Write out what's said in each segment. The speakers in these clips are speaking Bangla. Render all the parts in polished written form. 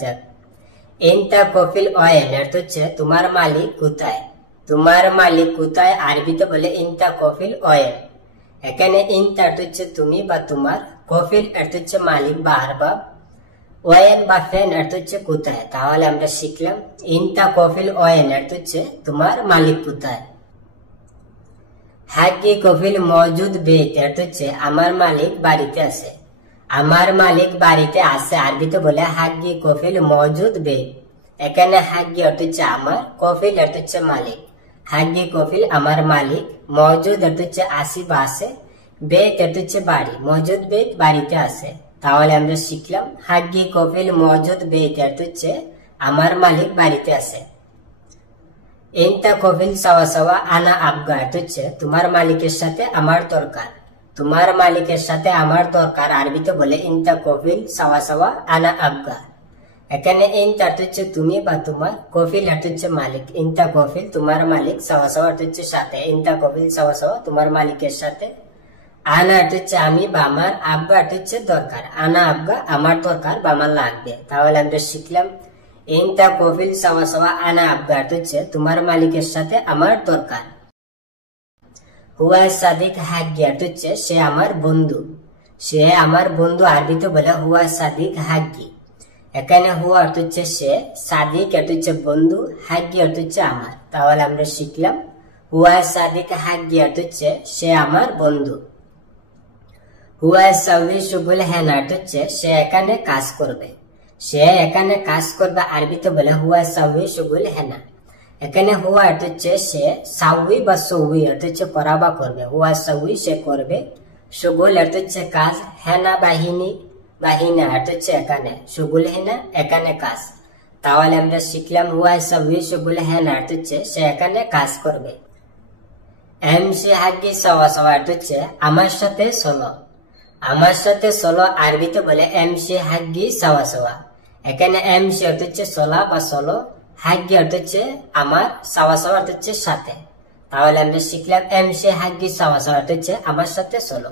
যাক। ইনতা কফিল ওয়েন অর্থ হচ্ছে তোমার মালিক কোথায়। তোমার মালিক কোথায় আরবিতে বলে ইনতা কফিল ওয়েন। এখানে ইনতা অর্থ হচ্ছে তুমি বা তোমার, কফিল অর্থ হচ্ছে মালিক বা আরবাব, ওয়েন বা ফেন অর্থ হচ্ছে কোথায়। তাহলে আমরা শিখলাম ইনতা কফিল ওয়েন অর্থ হচ্ছে তোমার মালিক কোথায়। হাগি কফিল মজুদ বেত অর্থ হচ্ছে আমার মালিক বাড়িতে আছে। আমার মালিক বাড়িতে আছে আরবিতে বলে হাগি কফিল মজুদ বেত। এখানে হাগি অর্থ হচ্ছে আমার, কফিল অর্থ হচ্ছে মালিক। হাগি কফিল আমার মালিক, মজুদ অর্থ হচ্ছে আসি বা আছে, বেত অর্থ হচ্ছে বাড়ি, মজুদ বেত বাড়িতে আছে। তাহলে আমরা শিখলাম হাগি কফিল মজুদ বেত অর্থ হচ্ছে আমার মালিক বাড়িতে আছে। ইনতা কফিল সাওয়া সাওয়া আনা আবগা অর্থ হচ্ছে তোমার মালিকের সাথে আমার দরকার। তোমার মালিকের সাথে আমার দরকার আরবিতে বলে ইনতা কফিল সাওয়া সাওয়া আনা আবগা। এখানে ইনতা অর্থ হচ্ছে তুমি বা তোমার, কফিল অর্থ হচ্ছে মালিক। ইনতা কফিল তোমার মালিক, সাওয়া সাওয়া অর্থ হচ্ছে সাথে। ইনতা কফিল সাওয়া সাওয়া তোমার মালিকের সাথে। আনা অর্থ হচ্ছে আমি বা আমার, আবগা অর্থ হচ্ছে দরকার। আনা আবগা আমার দরকার বা আমার লাগবে। তাহলে আমরা শিখলাম ইনতা কফিল সাওয়া সাওয়া আনা আবগা অর্থ হচ্ছে তোমার মালিকের সাথে আমার দরকার। হুয়া সাদিক হাগি অর্থ হচ্ছে সে আমার বন্ধু। সে আমার বন্ধু আরবিতে বলে হুয়া সাদিক হাগি। এখানে হুয়া অর্থ হচ্ছে সে, সাদিক অর্থ হচ্ছে বন্ধু, হাগি অর্থ হচ্ছে আমার। তাহলে আমরা শিখলাম হুয়া সাদিক হাগি অর্থ হচ্ছে সে আমার বন্ধু। হুয়া সাউই শুগুল হেনা অর্থ হচ্ছে সে এখানে কাজ করবে। সে এখানে কাজ করবে আরবিতে বলে হুয়া সাউই শুগুল হেনা। এখানে হুয়া অর্থ হচ্ছে সে, সাউই বা সৌই অর্থ হচ্ছে করা বা করবে। হুয়া সাউই সে করবে, শুগুল অর্থ হচ্ছে কাজ, হেনা বাহিনী বাহিনা অর্থ হচ্ছে এখানে, শুগুল হেনা এখানে কাজ। তাহলে আমরা শিখলাম হুয়া সাউই শুগুল হেনা অর্থ হচ্ছে সে এখানে কাজ করবে। এমসি হাগি সাওয়া সাওয়া অর্থ হচ্ছে আমার সাথে চলো। আমার সাথে চলো আরবিতে বলে এমসি হাগি সাওয়া সাওয়া। এখানে এমসি অর্থ হচ্ছে চলা বা চলো, হাগি অর্থ হচ্ছে আমার, সাওয়া সাওয়া অর্থ হচ্ছে সাথে। তাহলে আমরা শিখলাম এমসি হাগি সাওয়া সাওয়া অর্থ হচ্ছে আমার সাথে চলো।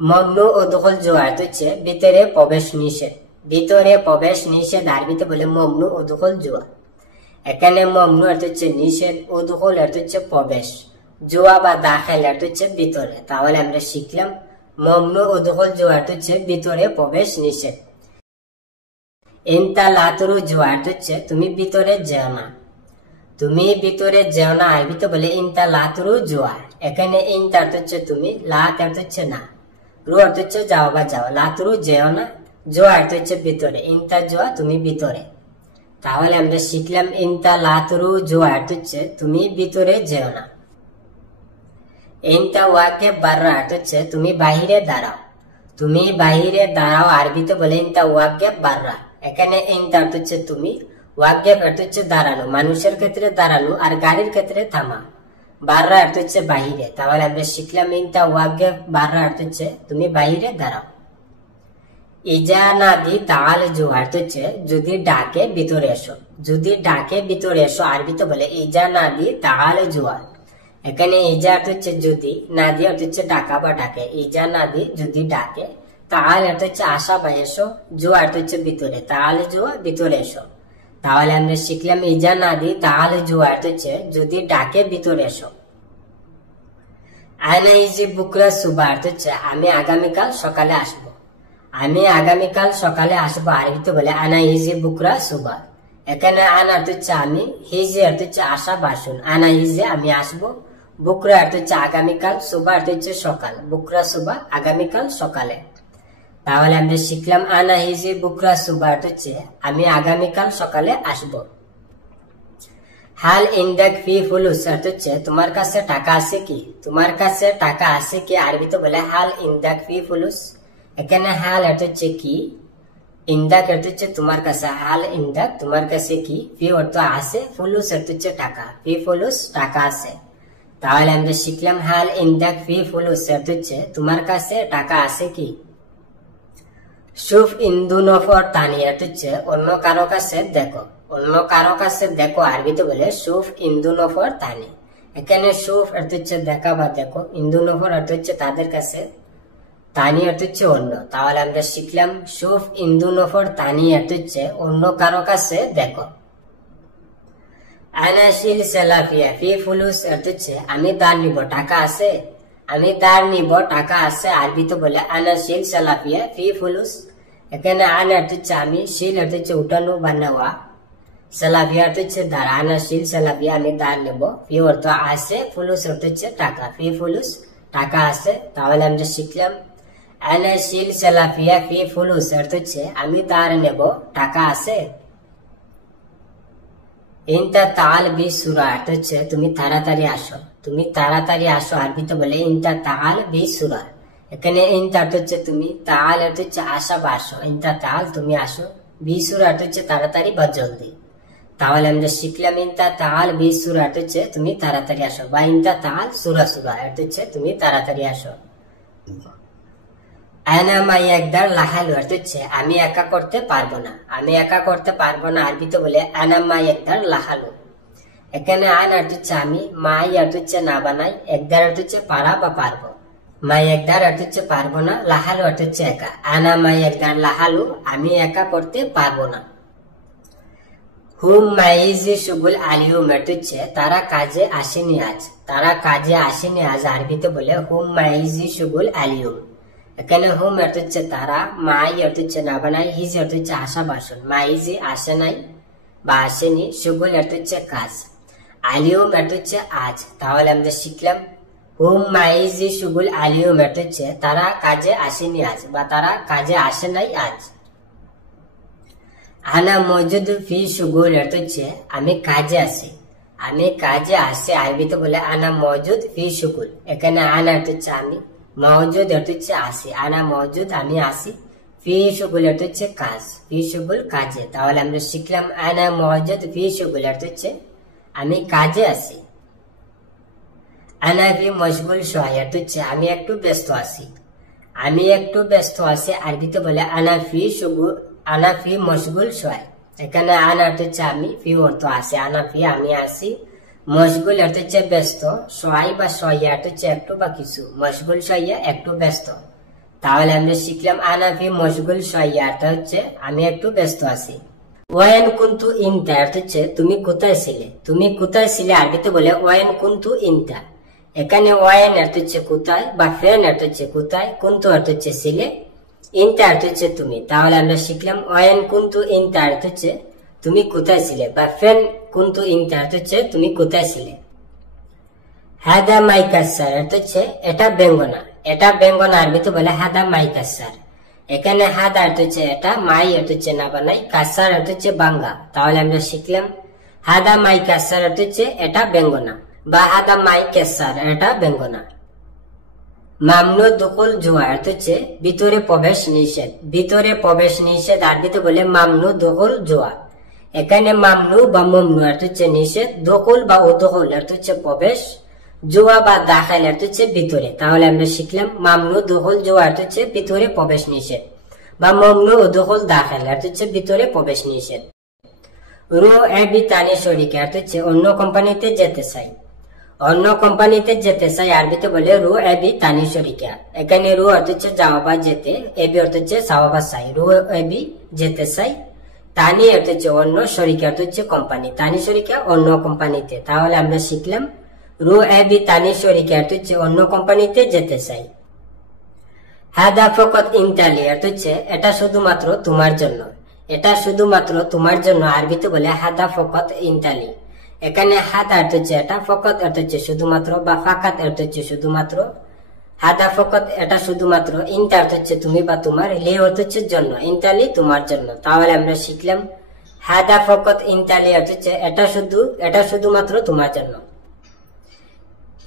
মমনু ও দখল জোয়া অর্থ হচ্ছে ভিতরে প্রবেশ নিষেধ। ভিতরে প্রবেশ নিষেধ আরবিতে বলে মমনু ও দখল জোয়া। এখানে মমনু অর্থ হচ্ছে নিষেধ, ও দখল অর্থ হচ্ছে প্রবেশ, জোয়া বা দাখিল অর্থ হচ্ছে ভিতরে। তাহলে আমরা শিখলাম মমনু ও দখল জোয়া অর্থ হচ্ছে ভিতরে প্রবেশ নিষেধ। ইনতা লাতুরু জোয়া অর্থ হচ্ছে তুমি ভিতরে যেও না। তুমি ভিতরে যেও না আরবিতে বলে ইনতা লাতুরু জোয়া। এখানে ইনতা অর্থ হচ্ছে তুমি, লাত অর্থ হচ্ছে না, রু অর্থ হচ্ছে যাও বা যাও, লাতুরু যেও না, জোয়া অর্থ হচ্ছে ভিতরে, ইনতা জোয়া তুমি ভিতরে। তাহলে আমরা শিখলাম ইনতা লাতুরু জোয়া অর্থ হচ্ছে তুমি ভিতরে যেও না। ইনতা ওয়াকে বাররা অর্থ হচ্ছে তুমি বাহিরে দাঁড়াও। তুমি বাহিরে দাঁড়াও আরবিতে বলে ইনতা ওয়াকে বাররা। এখানে ইনতা অর্থ হচ্ছে তুমি, ওয়াকে অর্থ হচ্ছে দাঁড়ানো, মানুষের ক্ষেত্রে দাঁড়ানো আর গাড়ির ক্ষেত্রে থামা। বাররা অর্থ হচ্ছে বাহিরে। তাহলে আমরা শিখলাম ইনতা ওয়াকে বাররা অর্থ হচ্ছে তুমি বাহিরে দাঁড়াও। ইজা নাদি তাল জো অর্থ হচ্ছে যদি ডাকে ভিতরে এসো। যদি ডাকে ভিতরে এসো আরবিতে বলে ইজা নাদি তাল জোয়া। এখানে ইজা অর্থ হচ্ছে যদি, নাদি অর্থ হচ্ছে ডাকা বা ডাকে। ইজা নাদি যদি ডাকে, তাল অর্থ হচ্ছে আসা বা এসো, জো অর্থ হচ্ছে ভিতরে, তাল জোয়া ভিতরে এসো। তাহলে আমরা শিখলাম ইজা নাদি তাল জো অর্থ হচ্ছে যদি ডাকে ভিতরে এসো। আনা ইজি বুকরা সুবা অর্থ হচ্ছে আমি আগামীকাল সকালে আসবো। আমি আগামীকাল সকালে আসবো আরবিতে বলে আনা ইজি বুকরা সুবা। এখানে আনা অর্থ হচ্ছে আমি, হিজি অর্থ হচ্ছে আসা বা আসুন। আনা হিজে আমি আসবো, বুকরা অর্থ হচ্ছে আগামীকাল, সুবা অর্থ হচ্ছে সকাল, বুকরা সুবা আগামীকাল সকালে। তাহলে আমরা শিখলাম আনা হিজি বুকরা সুবা অর্থ হচ্ছে আমি আগামীকাল সকালে আসবো। হাল ইনদাক ফি ফুলুস অর্থ হচ্ছে তোমার কাছে টাকা আছে কি। তোমার কাছে টাকা আছে কি আরবিতে বলে হাল ইনদাক ফি ফুলুস। এখানে হাল অর্থ হচ্ছে কি, ইনদাক অর্থ হচ্ছে তোমার কাছে, হাল ইনদাক তোমার কাছে কি, ফি অর্থ আছে, ফুলুস অর্থ হচ্ছে টাকা, ফি ফুলুস টাকা আছে। তাহলে আমরা শিখলাম হাল ইনদাক ফি ফুলুস অর্থ হচ্ছে তোমার কাছে টাকা আছে কি। সুফ ইন্দু নফর তানি অর্থ হচ্ছে অন্য কারো কাছে দেখো। অন্য কারো কাছে দেখো আরবিতে বলে সুফ ইন্দু নফর তানি। এখানে সুফ অর্থ হচ্ছে দেখা বা দেখো, ইন্দু নফর অর্থ হচ্ছে তাদের কাছে, তানি অর্থ হচ্ছে অন্য। তাহলে আমরা শিখলাম শুফ ইন্দু নফর তানি অর্থ হচ্ছে অন্য কারো কাছে দেখো। আনাশিল সালাফিয়া ফি ফুলুস অর্থ হচ্ছে আমি দাঁড় নিব, টাকা আছে। আমি দাঁড় নিব, টাকা আছে। আরবিতে বলে আনাশিল সালাফিয়া ফি ফুলুস। এখানে আন অর্থ হচ্ছে আমি, শিল অর্থ হচ্ছে উঠানো বা নেওয়া, সালাফিয়া অর্থ হচ্ছে দাঁড়। আনাশিল সালাফিয়া আমি দাঁড় নেব, ফি অর্থ আছে, ফুলুস অর্থ হচ্ছে টাকা। ফি ফুলুস টাকা আছে। তাহলে আমরা শিখলাম আনাশিল সালাফিয়া ফি ফুলুস অর্থ হচ্ছে আমি দাঁড় নেব, টাকা আছে। ইনতা তাল বি সুরা অর্থ হচ্ছে তুমি তাড়াতাড়ি আসো, তুমি তাড়াতাড়ি আসো। আরবিতে বলে ইনতা তাল বি সুরা। এখানে ইনতা অর্থ হচ্ছে তুমি, তাল অর্থ হচ্ছে আসা বা আসো। ইনতা তাল তুমি আসো, বি সুরা অর্থ হচ্ছে তাড়াতাড়ি বা জলদি। তাহলে আমরা শিখলাম ইনতা তাল বি সুরা অর্থ হচ্ছে তুমি তাড়াতাড়ি আসো, বা ইনতা তাল সুরা সুরা অর্থ হচ্ছে তুমি তাড়াতাড়ি আসো। আনা মা একদার লাহালু অর্থ হচ্ছে আমি একা করতে পারবো না, আমি একা করতে পারবো না। আরবিতে বলে আনা মা একদার লাহালু। এখানে আন অর্থ হচ্ছে আমি, মাই অর্থ হচ্ছে না বানাই, একদার অর্থ হচ্ছে পারা বা পারবো। মাই একদার অর্থ হচ্ছে পারবো না, লাহালু অর্থ হচ্ছে একা। আনা মাই একদার লাহালু আমি একা করতে পারবো না। হুম মাইজি সুগুল আলিউম অর্থ হচ্ছে তারা কাজে আসেনি আজ, তারা কাজে আসেনি আজ। আরবিতে বলে হুম মাইজি সুগুল আলিউম। এখানে হুম অর্থ হচ্ছে তারা, মাই অর্থ হচ্ছে না বানাই, হিজ অর্থ হচ্ছে আসা বাসন। মাইজি আসে নাই বা আসেনি, সুগুল অর্থ হচ্ছে কাজ, আলিউম অর্থ হচ্ছে আজ। তাহলে আমরা শিখলাম হুম মাইজি সুগুল আলিউম অর্থ হচ্ছে তারা কাজে আসেনি আজ বা তারা কাজে আসে নাই আজ। আনা মজুদ ফি সুগুল অর্থ হচ্ছে আমি কাজে আছি, আমি কাজে আসি। আরবিতে বলে আনা মজুদ ফি সুগুল। এখানে আনা অর্থ হচ্ছে আমি, মজুদ অর্থ হচ্ছে আসি। আনা মজুদ আমি আসি, ফি সুগুল অর্থ হচ্ছে কাজ, ফি সুগুল কাজে। তাহলে আমরা শিখলাম আনা মজুদ ফি সুগুল অর্থ হচ্ছে আমি কাজে আছি। আনা ফি মশগুল শোয়া অর্থ হচ্ছে আমি একটু ব্যস্ত আছি, আমি একটু ব্যস্ত আছি। আরবিতে বলে আনা ফি সুগুল, আনা ফি মশগুল শোয়া। এখানে আনা অর্থ হচ্ছে আমি, ফি অর্থ আছে, আনা ফি আমি আসি, মশগুল অর্থ হচ্ছে ব্যস্ত, সোয়াই বা সইয়া অর্থ হচ্ছে একটু বা কিছু, মশগুল সইয়া একটু ব্যস্ত। তাহলে আমরা শিখলাম আনা ফি মশগুল সইয়া অর্থ হচ্ছে আমি একটু ব্যস্ত আছি। ওয়ান কুন্তু ইনতা অর্থ হচ্ছে তুমি কোথায় ছিলে, তুমি কোথায় ছিলে। আরবিতে বলে ওয়ান কুন্তু ইনতা। এখানে ওয়ান অর্থ হচ্ছে কোথায় বা ফেন অর্থ হচ্ছে কোথায়, কুন্তু অর্থ হচ্ছে ছিলে, ইনতা অর্থ হচ্ছে তুমি। তাহলে আমরা শিখলাম ওয়ান কুন্তু ইনতা অর্থ হচ্ছে তুমি কোথায় ছিলে, বা ফেন কুন্তু ইনতা অর্থ হচ্ছে তুমি কোথায় ছিলে। হাদা মাই কাসার অর্থ হচ্ছে এটা বেঙ্গনা, এটা বেঙ্গনা। আরবিতে বলে হাদা মাই কাসার। এখানে হাদা অর্থ হচ্ছে এটা, মাই অর্থ হচ্ছে না বানাই, কাসার অর্থ হচ্ছে বাঙ্গা। তাহলে আমরা শিখলাম হাদা মাই কাসার অর্থ হচ্ছে এটা বেঙ্গনা, বা হাদা মাই কাসার এটা বেঙ্গনা। মামনু দুকুল জুয়া অর্থ হচ্ছে ভিতরে প্রবেশ নিষেধ, ভিতরে প্রবেশ নিষেধ। আরবিতে বলে মামনু দুকুল জুয়া। এখানে মামনু বা মমনু অর্থ হচ্ছে নিষেধ, দখল বা উদখল অর্থ হচ্ছে প্রবেশ, জুয়া বা দাখিল অর্থ হচ্ছে ভিতরে। তাহলে আমরা শিখলাম মামনু দখল জুয়া অর্থ হচ্ছে ভিতরে প্রবেশ নিষেধ, বা মমনু উদখল দাখিল অর্থ হচ্ছে ভিতরে প্রবেশ নিষেধ। রু এবি তানি শরিকা অর্থ হচ্ছে অন্য কোম্পানিতে যেতে চাই, অন্য কোম্পানিতে যেতে চাই। আরবিতে বলে রু এবি তানি শরিকা। এখানে রু অর্থ হচ্ছে যাওয়া বা যেতে, এবি অর্থ হচ্ছে চাওয়া বা চাই। রু এবি যেতে চাই, তানি অর্থ হচ্ছে অন্য, শরিকা অর্থ হচ্ছে কোম্পানি, তানি শরিকা অন্য কোম্পানিতে। তাহলে আমরা শিখলাম রু এবি তানি শরিকা অর্থ হচ্ছে অন্য কোম্পানিতে যেতে চাই। হাদা ফকত ইনতালি অর্থ হচ্ছে এটা শুধুমাত্র তোমার জন্য, এটা শুধুমাত্র তোমার জন্য। আরবিতে বলে হাদা ফকত ইনতালি। এখানে হাদা অর্থ হচ্ছে এটা, ফকত অর্থ হচ্ছে শুধুমাত্র, বা ফাকাত অর্থ হচ্ছে শুধুমাত্র। হাদা ফকত এটা শুধুমাত্র, ইনতা অর্থ হচ্ছে তুমি বা তোমার, লি অর্থ হচ্ছে জন্য, ইনতালি তোমার জন্য। তাহলে আমরা শিখলাম হাদা ফকত ইনতালি অর্থ হচ্ছে এটা শুধুমাত্র তোমার জন্য।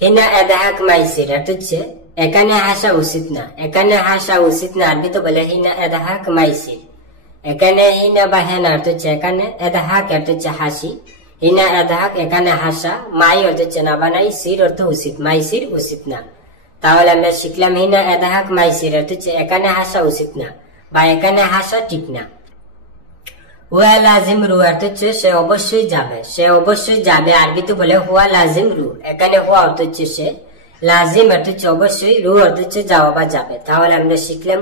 হিনা এদাহাক মাইসির অর্থ হচ্ছে এখানে হাসা উচিত না, এখানে হাসা উচিত না। আরবিতে বলে হিনা এদাহাক মাইসির। এখানে হিনা বা হেনা অর্থ হচ্ছে এখানে, এদাহাক অর্থ হচ্ছে হাসি, হিনা এদাহাক এখানে হাসা, মাই অর্থ হচ্ছে না বানাই, সির অর্থ উচিত, মাইসির উচিত না। তাহলে আমরা শিখলাম হিনা এদাহাক মাইসির অর্থ হচ্ছে এখানে হাসা উচিত না, বা এখানে হাসা ঠিক না। হুয়া লাজিম রু অর্থ হচ্ছে সে অবশ্যই যাবে, সে অবশ্যই যাবে। আরবিতে বলে হুয়া লাজিম রু। এখানে হুয়া অর্থ হচ্ছে সে, লাজিম অর্থ হচ্ছে অবশ্যই, রু অর্থ হচ্ছে যাওয়া বা যাবে। তাহলে আমরা শিখলাম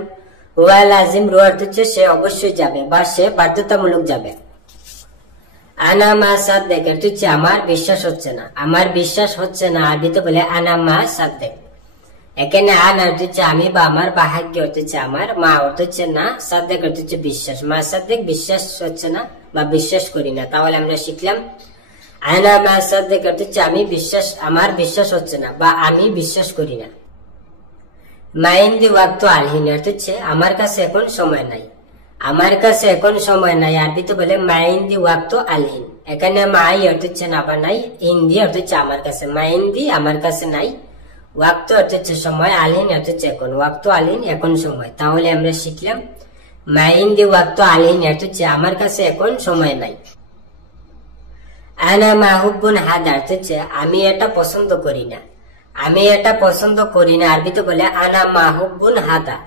হুয়া লাজিম, রু অর্থ হচ্ছে সে অবশ্যই যাবে বা সে বাধ্যতামূলক যাবে। আনা মা সাদ্দেক অর্থ হচ্ছে আমার বিশ্বাস হচ্ছে না, আমার বিশ্বাস হচ্ছে না, আরবিতে বলে আনা মা সাদ্দেক। এখানে আনা অর্থ হচ্ছে আমি বা আমার, বা হাগ্গি অর্থ হচ্ছে আমার, মা অর্থ হচ্ছে না, সাদ্দেক অর্থ হচ্ছে বিশ্বাস। মা সাদ্দেক বিশ্বাস হচ্ছে না বা বিশ্বাস করি না। তাহলে আমরা শিখলাম আনা মা সাদ্দেক অর্থ হচ্ছে আমি বিশ্বাস, আমার বিশ্বাস হচ্ছে না বা আমি বিশ্বাস করি না। মাইন্দি ওয়াক্ত আলহিন অর্থ হচ্ছে আমার কাছে এখন সময় নাই, আমার কাছে এখন সময় নাই, আরবিতে বলে মাইন্দি ওয়াক্ত আলহিন। এখানে মাই অর্থ হচ্ছে না বা নাই, ইন্দি অর্থ হচ্ছে আমার কাছে, মাইন্দি আমার কাছে নাই, ওয়াক্ত অর্থ হচ্ছে সময়, আলহিন অর্থ হচ্ছে এখন, ওয়াক্ত আলহিন এখন সময়। তাহলে আমরা শিখলাম মাইন্দি ওয়াক্ত আলহিন অর্থ হচ্ছে আমার কাছে এখন সময় নাই। আনা মাহুব্বুন হাদা অর্থ হচ্ছে আমি এটা পছন্দ করি না, আমি এটা পছন্দ করি না, আরবিতে বলে আনা মাহুব্বুন হাদা।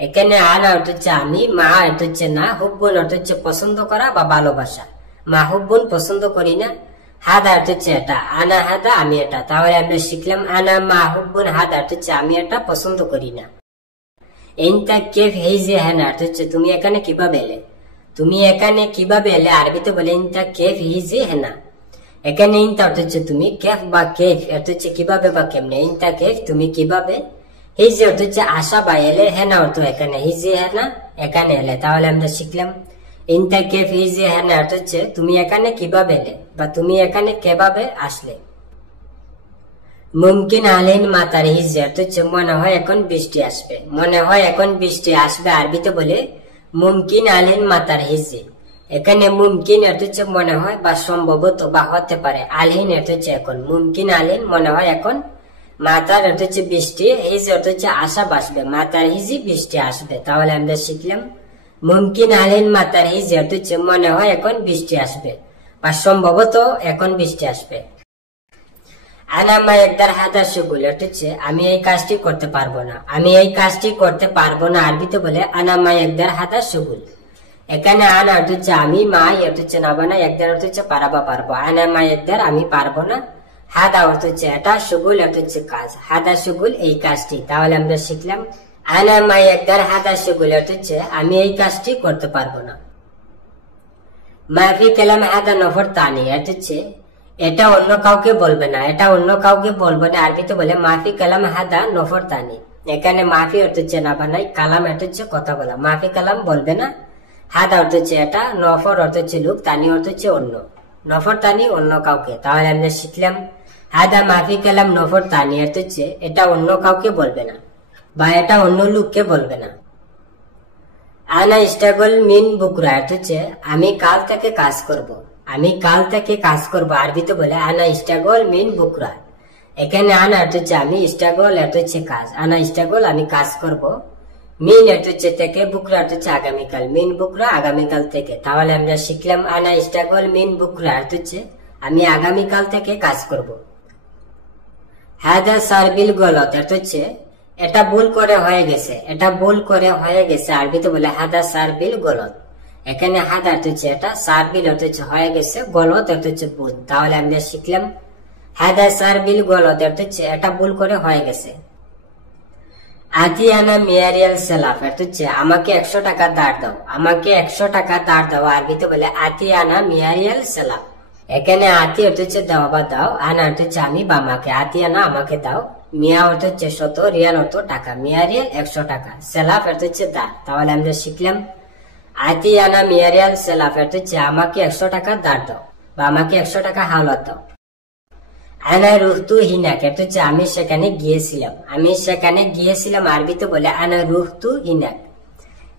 এখানে আনা অর্থ হচ্ছে আমি, মা অর্থ হচ্ছে না, হুব্বুন অর্থ হচ্ছে পছন্দ করা বা ভালোবাসা। মাহুব্বুন পছন্দ করি না, হাদা অর্থ হচ্ছে এটা, আনা হাদা আমি এটা। তাহলে আমরা শিখলাম আনা মাহুব্বুন হাদা অর্থ হচ্ছে আমি এটা পছন্দ করি না। ইনতা কেফ হেইজে হানা অর্থ হচ্ছে তুমি এখানে কিভাবে এলে, তুমি এখানে কিভাবে এলে, আরবিতে বলে ইনতা কেফ হেইজে হানা। এখানে ইনতা অর্থ হচ্ছে তুমি, কেফ বা কেফ অর্থ হচ্ছে কিভাবে বা কেমনে, ইনতা কেফ তুমি কিভাবে, হিজে অর্থ হচ্ছে আসা বা এলে, হেনা অর্থ এখানে, হিজে হেনা এখানে এলে। তাহলে আমরা শিখলাম ইনতা কেফ হিজে হেনা অর্থ হচ্ছে তুমি এখানে কিভাবে এলে বা তুমি এখানে কিভাবে আসলে। মুমকিন আলহিন মাতার হিজে অর্থ হচ্ছে মনে হয় এখন বৃষ্টি আসবে, মনে হয় এখন বৃষ্টি আসবে, আরবিতে বলে মুমকিন আলহিন মাতার হিজে। এখানে মুমকিন অর্থ হচ্ছে মনে হয় বা সম্ভবত বা হতে পারে, আলহিন অর্থ হচ্ছে এখন, মুমকিন আলহিন মনে হয় এখন, মাতার অর্থ হচ্ছে বৃষ্টি, হিজ অর্থ হচ্ছে আশা বাসবে, মাতার হিজি বৃষ্টি আসবে। তাহলে আমরা শিখলাম মুমকিন আলহিন মাতার হিজি অর্থ হচ্ছে মনে হয় এখন বৃষ্টি আসবে বা সম্ভবত এখন বৃষ্টি আসবে। আনা মা একদার হাদা শুগুল অর্থ হচ্ছে আমি এই কাজটি করতে পারবো না, আমি এই কাজটি করতে পারবো না, আরবিতে বলে আনা মা একদার হাদা শুগুল। এখানে আনা অর্থ হচ্ছে আমি, মা অর্থ হচ্ছে না বানা, একদার অর্থ হচ্ছে পারা বা পারবো, আনা মা একদার আমি পারবো না, হাদা অর্থ হচ্ছে এটা, শুগুল অর্থ হচ্ছে কাজ, হাদা শুগুল এই কাজটি। তাহলে আমরা শিখলাম আনা মা একদার হাদা শুগুল অর্থ হচ্ছে আমি এই কাজটি করতে পারবো না। মাফি কালাম হাদা নফর তানি অর্থ হচ্ছে এটা অন্য কাউকে বলবে না, এটা অন্য কাউকে বলবে না, আরবিতে বলে মাফি কালাম হাদা নফর তানি। এখানে মাফি অর্থ হচ্ছে না বানাই, কালাম অর্থ হচ্ছে কথা বলা, মাফি কালাম বলবে না, হাদা অর্থ হচ্ছে এটা, নফর অর্থ হচ্ছে লোক, তানি অর্থ হচ্ছে অন্য, নফর তানি অন্য কাউকে। তাহলে আমরা শিখলাম হাদা মাফি কালাম নফর তানি অর্থ হচ্ছে এটা অন্য কাউকে বলবে না বা এটা অন্য লোককে বলবে না। আনা ইস্টাগল মিন বুকরা অর্থ হচ্ছে আমি কাল থেকে কাজ করব, আমি কাল থেকে কাজ করব, আরবিতে বলে আনা ইস্টাগল মিন বুকরা। এখানে আনা অর্থ হচ্ছে আমি, ইস্টাগল অর্থ হচ্ছে কাজ, আনা ইস্টাগল আমি কাজ করব, মিন অর্থ হচ্ছে থেকে, বুকরা অর্থ হচ্ছে আগামীকাল, মিন বুকরা আগামীকাল থেকে। তাহলে আমরা শিখলাম আনা ইস্টাগল মিন বুকরা অর্থ হচ্ছে আমি আগামীকাল থেকে কাজ করব। হাদা সারবিল গলত অর্থ হচ্ছে এটা ভুল করে হয়ে গেছে, এটা ভুল করে হয়ে গেছে, আরবিতে বলে হাদা সারবিল গলত। এখানে হাদা অর্থ হচ্ছে এটা, সারবিল অর্থ হচ্ছে হয়ে গেছে, গলত অর্থ হচ্ছে ভুল। তাহলে আমরা শিখলাম হাদা সারবিল গলত অর্থ হচ্ছে এটা ভুল করে হয়ে গেছে। আতিয়ানা মিয়ারিয়াল সেলাফ অর্থ হচ্ছে আমাকে 100 টাকা ধার দাও, আমাকে 100 টাকা ধার দাও, আরবিতে বলে আতিয়ানা মিয়ারিয়াল সেলাফ। এখানে আতি অর্থ হচ্ছে দাও বা দাও, আনা অর্থ হচ্ছে আমি বা আমাকে, আতিয়ানা আমাকে দাও, মিয়া অর্থ হচ্ছে 100, রিয়াল অর্থ টাকা, মিয়ারিয়াল 100 টাকা, সেলাফ অর্থ হচ্ছে ধার। তাহলে আমরা শিখলাম আতিয়ানা মিয়ারিয়াল সেলাফ অর্থ হচ্ছে আমাকে 100 টাকা ধার দাও বা আমাকে 100 টাকা হাওলাত দাও। আনা রুহতু হিনাক অর্থ হচ্ছে আমি সেখানে গিয়েছিলাম, আমি সেখানে গিয়েছিলাম, আরবিতে বলে আনা রুহতু হিনাক।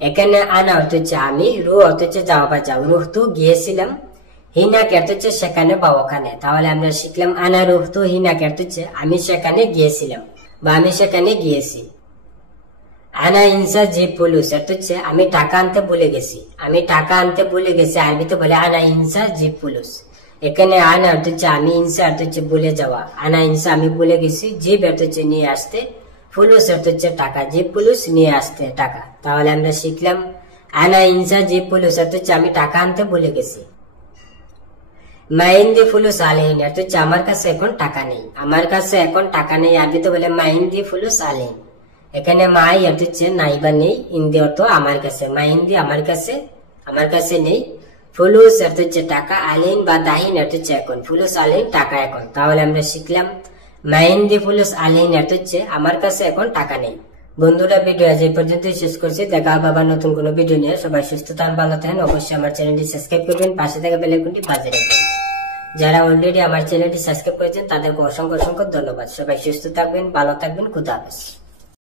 এখানে আনা অর্থ হচ্ছে আমি, রু অর্থ হচ্ছে যাও বা যাও, রুহতু গিয়েছিলাম, হিনাক অর্থ হচ্ছে সেখানে বা ওখানে। তাহলে আমরা শিখলাম আনা রুহতু হিনাক অর্থ হচ্ছে আমি সেখানে গিয়েছিলাম বা আমি সেখানে গিয়েছি। আনা ইনসা জি পুলুস অর্থ হচ্ছে আমি টাকা আনতে ভুলে গেছি, আমি টাকা আনতে ভুলে গেছি, আরবিতে বলে আনা ইনসা জি পুলুস। এখানে আনা অর্থ হচ্ছে আমি, ইনসা অর্থ হচ্ছে ভুলে যাওয়া, আনা ইনসা আমি ভুলে গেছি, জিব অর্থ হচ্ছে নিয়ে আসতে, ফুলুস অর্থ হচ্ছে টাকা, জিব পুলুস নিয়ে আসতে টাকা। তাহলে আমরা শিখলাম আনা ইনসা জিব পুলুস অর্থ হচ্ছে আমি টাকা আনতে ভুলে গেছি। মাইন্দি ফুলুস আলাইন অর্থ হচ্ছে আমার কাছে এখন টাকা নেই, আমার কাছে এখন টাকা নেই, আরবিতে বলে মাইন্দি ফুলুস আলাইন। এখানে মাই অর্থ হচ্ছে নাই বা নেই, ইন্দি অর্থ আমার কাছে, মাইন্দি আমার কাছে নেই, ফুলুস অর্থ হচ্ছে টাকা, আলাইন বা দাহিন অর্থ হচ্ছে এখন, ফুলুস আলাইন টাকা এখন। তাহলে আমরা শিখলাম মাইন্দি ফুলুস আলাইন অর্থ হচ্ছে আমার কাছে এখন টাকা নেই। বন্ধুরা, ভিডিও আজ এই পর্যন্ত শেষ করছি। দেখা হবে আবার নতুন কোনো ভিডিও নিয়ে। সবাই সুস্থ থাকুন, ভালো থাকুন। অবশ্যই আমার চ্যানেলটি সাবস্ক্রাইব করবেন, পাশে থাকা বেল আইকনটি বাজিয়ে রাখবেন। যারা অলরেডি আমার চ্যানেলটি সাবস্ক্রাইব করেছেন তাদেরকে অসংখ্য অসংখ্য ধন্যবাদ। সবাই সুস্থ থাকবেন, ভালো থাকবেন। খুদা হাফেজ।